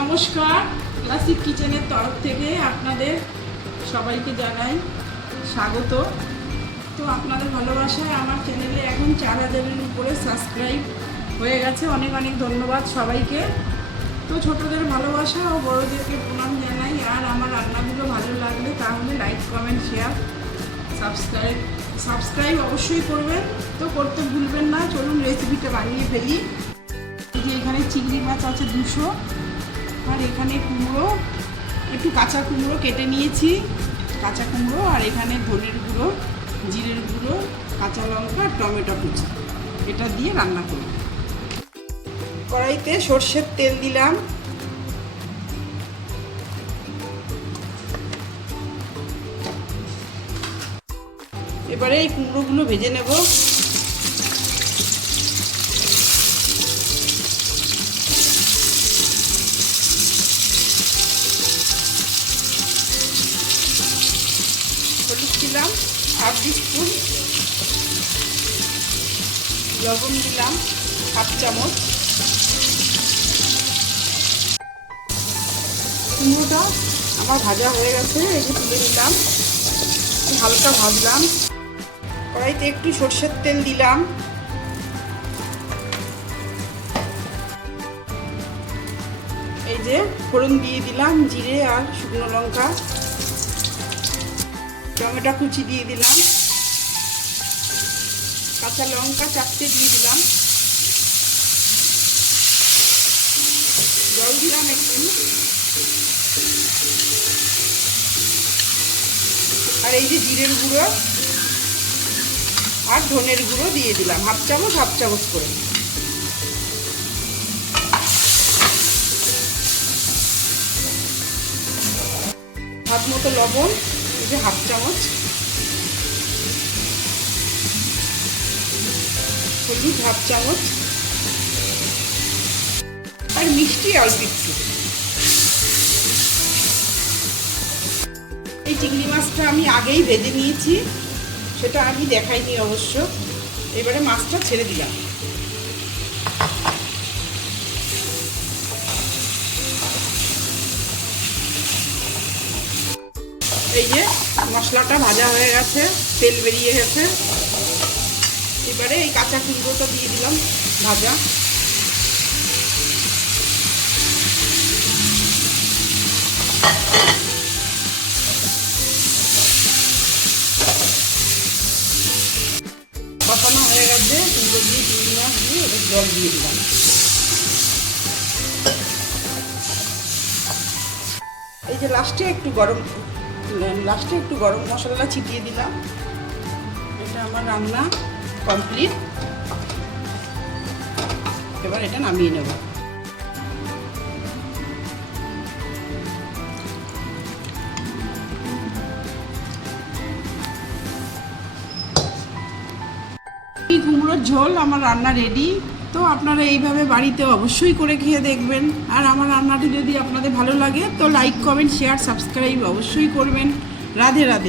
নমস্কার ক্লাসিক কিচেনের তরফ থেকে আপনাদের সবাইকে জানাই স্বাগত। তো আপনাদের ভালোবাসায় আমার চ্যানেলে এখন চার হাজারের উপরে সাবস্ক্রাইব হয়ে গেছে। অনেক অনেক ধন্যবাদ সবাইকে। তো ছোটদের ভালোবাসা ও বড়োদেরকে প্রণাম জানাই। আর আমার রান্নাগুলো ভালো লাগলে তাহলে like comment share subscribe subscribe অবশ্যই করবেন। তো করতে ভুলবেন না। চলুন রেসিপিটা বানিয়ে ফেলি। যে এখানে চিংড়ি মাছ আছে দুশো। আর এখানে কুমড়ো, একটু কাঁচা কুমড়ো কেটে নিয়েছি। কাঁচা কুমড়ো আর এখানে ধনের গুঁড়ো, জিরের গুঁড়ো, কাঁচা লঙ্কা আর টমেটো কুচি। এটা দিয়ে রান্না করব। কড়াইতে সর্ষের তেল দিলাম। এবারে এই কুমড়োগুলো ভেজে নেব। হলুদ দিলাম হাফ স্পুন লবণ দিলাম, হাফ চামচ। কুমড়োটা আমার ভাজা হয়ে গেছে যে তুলে নিলাম। হালকা ভাজলাম। কড়াইতে একটু সর্ষের তেল দিলাম। এই যে ফোড়ন দিয়ে দিলাম, জিরে আর শুকনো লঙ্কা। টমেটো কুচি দিয়ে দিলাম। কাঁচা লঙ্কা চারটে দিয়ে দিলাম। জল দিলাম একটু। আর এই যে জিরের গুঁড়ো আর ধনের গুঁড়ো দিয়ে দিলাম। হাফ চামচ হাফ চামচ করে। হাত মতো লবণ। এই হাফ চামচ হলুদ হাফ চামচ আর মিষ্টি অল্প একটু। এই চিংড়ি মাছটা আমি আগেই ভেজে নিয়েছি, সেটা আমি দেখাইনি অবশ্য। এবারে মাছটা ছেড়ে দিলাম। এই যে মশলাটা ভাজা হয়ে গেছে, তেল বেরিয়ে গেছে। এবারে এই কাঁচা কুমড়োটা দিয়ে দিলাম ভাজা। কষানো হয়ে গেছে কুমড়ো দিয়ে চিংড়ি দিয়ে ওদের জল দিয়ে দিলাম। এই যে লাস্টে একটু গরম লাস্টে একটু গরম মশলাটা ছিটিয়ে দিলাম। এটা আমার রান্না কমপ্লিট এবার এটা নামিয়ে নেব। কুমড়োর ঝোল আমার রান্না রেডি তো আপনারা এইভাবে বাড়িতে অবশ্যই করে খেয়ে দেখবেন। আর আমার রান্নাটি যদি আপনাদের ভালো লাগে, তো লাইক কমেন্ট শেয়ার সাবস্ক্রাইব অবশ্যই করবেন। রাধে রাধে।